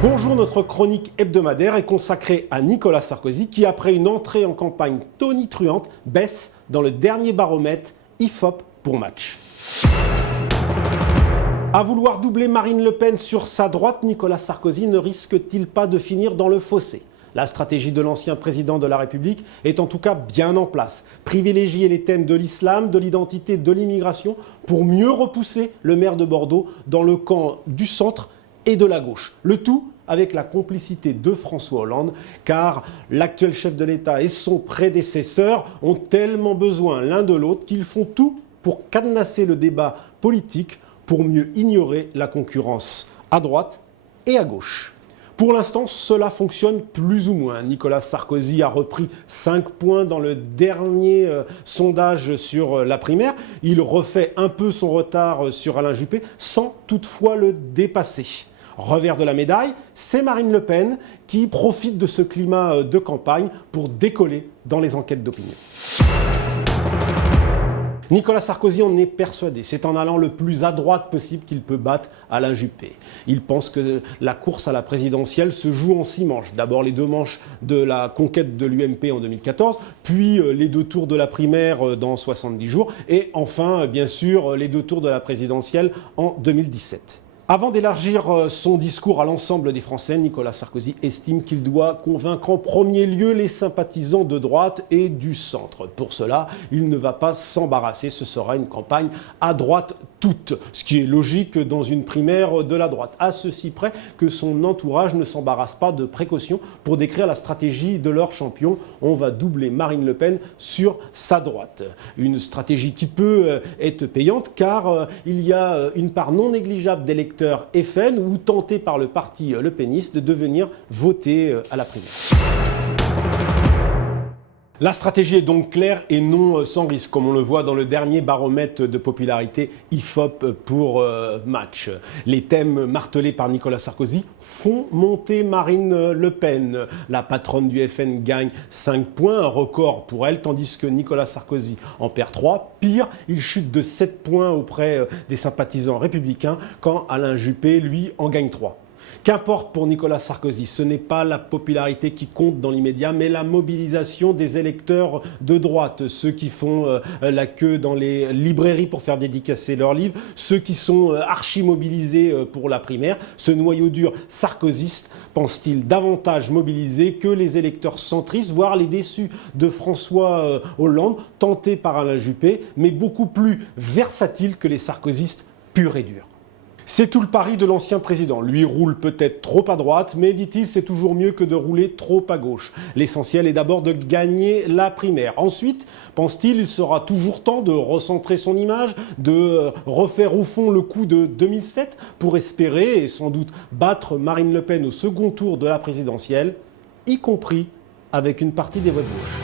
Bonjour, notre chronique hebdomadaire est consacrée à Nicolas Sarkozy qui, après une entrée en campagne tonitruante, baisse dans le dernier baromètre IFOP pour Match. À vouloir doubler Marine Le Pen sur sa droite, Nicolas Sarkozy ne risque-t-il pas de finir dans le fossé ? La stratégie de l'ancien président de la République est en tout cas bien en place. Privilégier les thèmes de l'islam, de l'identité, de l'immigration pour mieux repousser le maire de Bordeaux dans le camp du centre et de la gauche. Le tout avec la complicité de François Hollande, car l'actuel chef de l'État et son prédécesseur ont tellement besoin l'un de l'autre qu'ils font tout pour cadenasser le débat politique pour mieux ignorer la concurrence à droite et à gauche. Pour l'instant, cela fonctionne plus ou moins. Nicolas Sarkozy a repris 5 points dans le dernier sondage sur la primaire. Il refait un peu son retard sur Alain Juppé sans toutefois le dépasser. Revers de la médaille, c'est Marine Le Pen qui profite de ce climat de campagne pour décoller dans les enquêtes d'opinion. Nicolas Sarkozy en est persuadé. C'est en allant le plus à droite possible qu'il peut battre Alain Juppé. Il pense que la course à la présidentielle se joue en 6 manches. D'abord les 2 manches de la conquête de l'UMP en 2014, puis les 2 tours de la primaire dans 70 jours, et enfin, bien sûr, les 2 tours de la présidentielle en 2017. Avant d'élargir son discours à l'ensemble des Français, Nicolas Sarkozy estime qu'il doit convaincre en premier lieu les sympathisants de droite et du centre. Pour cela, il ne va pas s'embarrasser, ce sera une campagne à droite toute, ce qui est logique dans une primaire de la droite, à ceci près que son entourage ne s'embarrasse pas de précautions pour décrire la stratégie de leur champion. On va doubler Marine Le Pen sur sa droite. Une stratégie qui peut être payante car il y a une part non négligeable d'électeurs FN ou tentés par le parti Le Peniste de venir voter à la primaire. La stratégie est donc claire et non sans risque, comme on le voit dans le dernier baromètre de popularité IFOP pour Match. Les thèmes martelés par Nicolas Sarkozy font monter Marine Le Pen. La patronne du FN gagne 5 points, un record pour elle, tandis que Nicolas Sarkozy en perd 3. Pire, il chute de 7 points auprès des sympathisants républicains, quand Alain Juppé, lui, en gagne 3. Qu'importe pour Nicolas Sarkozy, ce n'est pas la popularité qui compte dans l'immédiat, mais la mobilisation des électeurs de droite, ceux qui font la queue dans les librairies pour faire dédicacer leurs livres, ceux qui sont archi-mobilisés pour la primaire. Ce noyau dur sarkozyste pense-t-il davantage mobilisé que les électeurs centristes, voire les déçus de François Hollande, tentés par Alain Juppé, mais beaucoup plus versatiles que les sarkozystes purs et durs. C'est tout le pari de l'ancien président. Lui roule peut-être trop à droite, mais dit-il, c'est toujours mieux que de rouler trop à gauche. L'essentiel est d'abord de gagner la primaire. Ensuite, pense-t-il, il sera toujours temps de recentrer son image, de refaire au fond le coup de 2007 pour espérer et sans doute battre Marine Le Pen au second tour de la présidentielle, y compris avec une partie des votes gauche.